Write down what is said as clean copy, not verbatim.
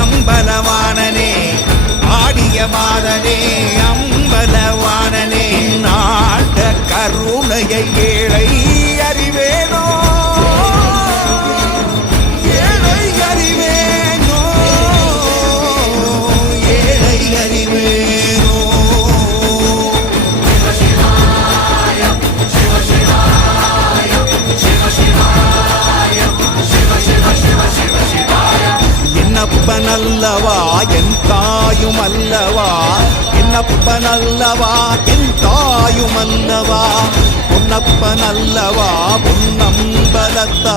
அம்பலவாணனே ஆடிய மாதனே அம்பலவாணனே நாட்ட கருணையை ஏழை அறிவேனோ ஏழை அறிவேனோ ஏழை அறிவேனோ என்னப்பனல்லவா என் தாயும் அல்லவா என்னப்பனல்லவா என் தாயும் அல்லவா பொன்னப்பனல்லவா பொன்னம்பலத்தவா